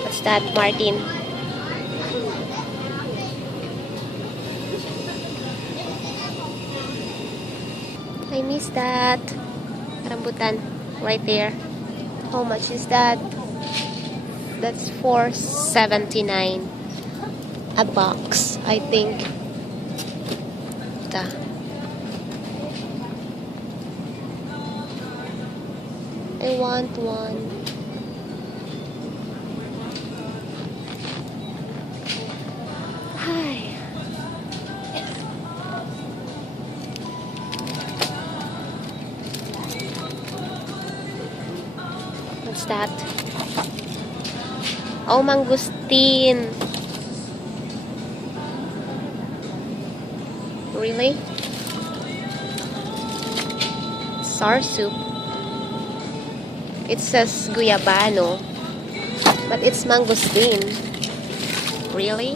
What's that, Martin? I miss that. Rambutan. Right there. How much is that? That's $4.79 a box, I think. I want one. Hi. What's that? Oh, mangustin. Really? Sour soup. It says guyabano, but it's mangosteen. Really?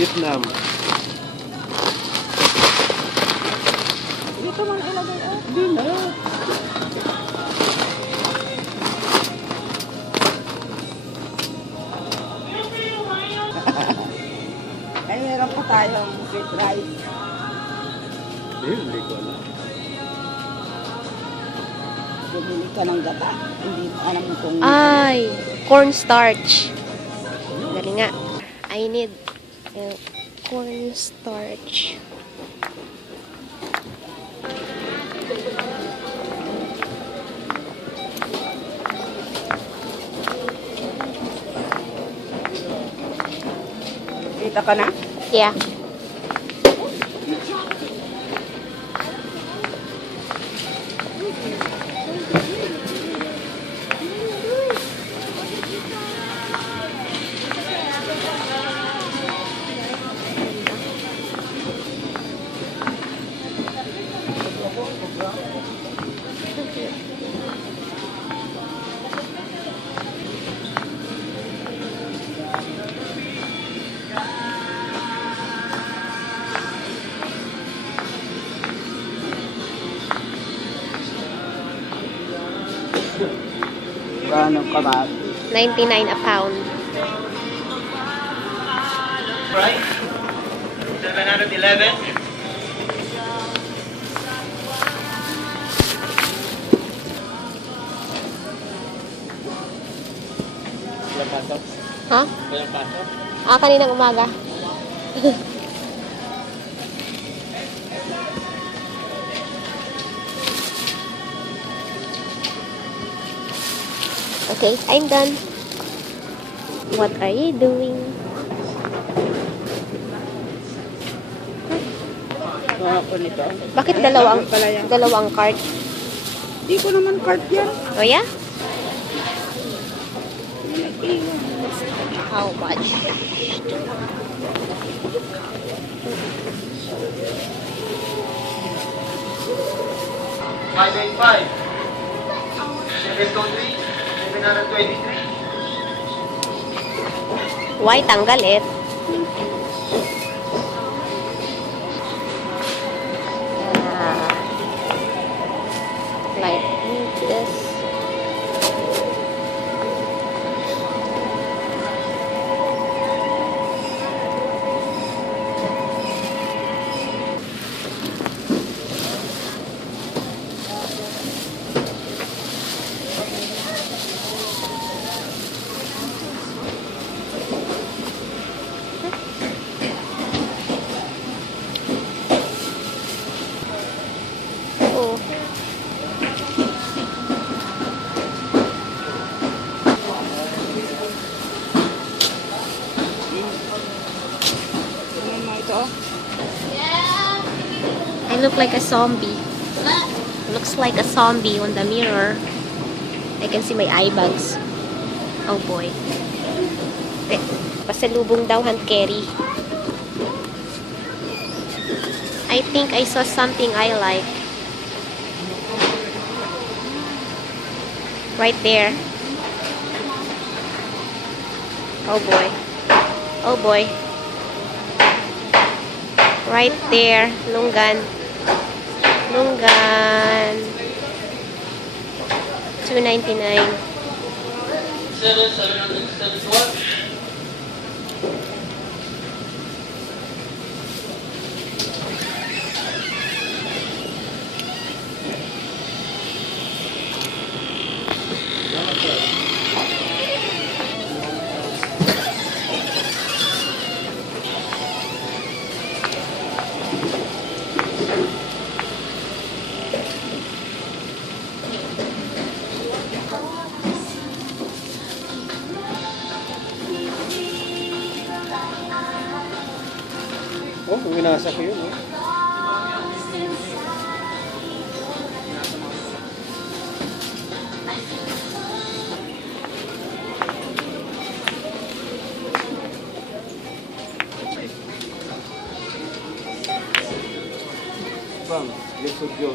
Vietnam. Dito man ilagay oh. Hindi na. Ay, meron pa tayong sweet rice. Hindi ko alam. Bumili ka ng gata. Hindi alam mo kung... Ay, cornstarch. Dali nga. I need cornstarch. Kita ka na? Yeah. Ano ka ba? 99 a pound. Right? 711. Walang pasok? Ha? Walang pasok? Kaninang umaga. Okay, I'm done. What are you doing? Ako nito. Bakit Ay, dalawang pala yan. dalawang cart? Hindi ko naman card yan. Oh yeah? How much? 585. 723. 723. Why tanggal it? Like this. Oh. Tingnan mo ito. I look like a zombie. Looks like a zombie on the mirror. I can see my eye bags. Oh boy. Pasalubong daw hand carry. I think I saw something I like. Right there. Oh boy. Oh boy. Right there. Lunggan. Lunggan. $2.99. Oh, winasa ko yun. Oh. Bang, yung sudyo.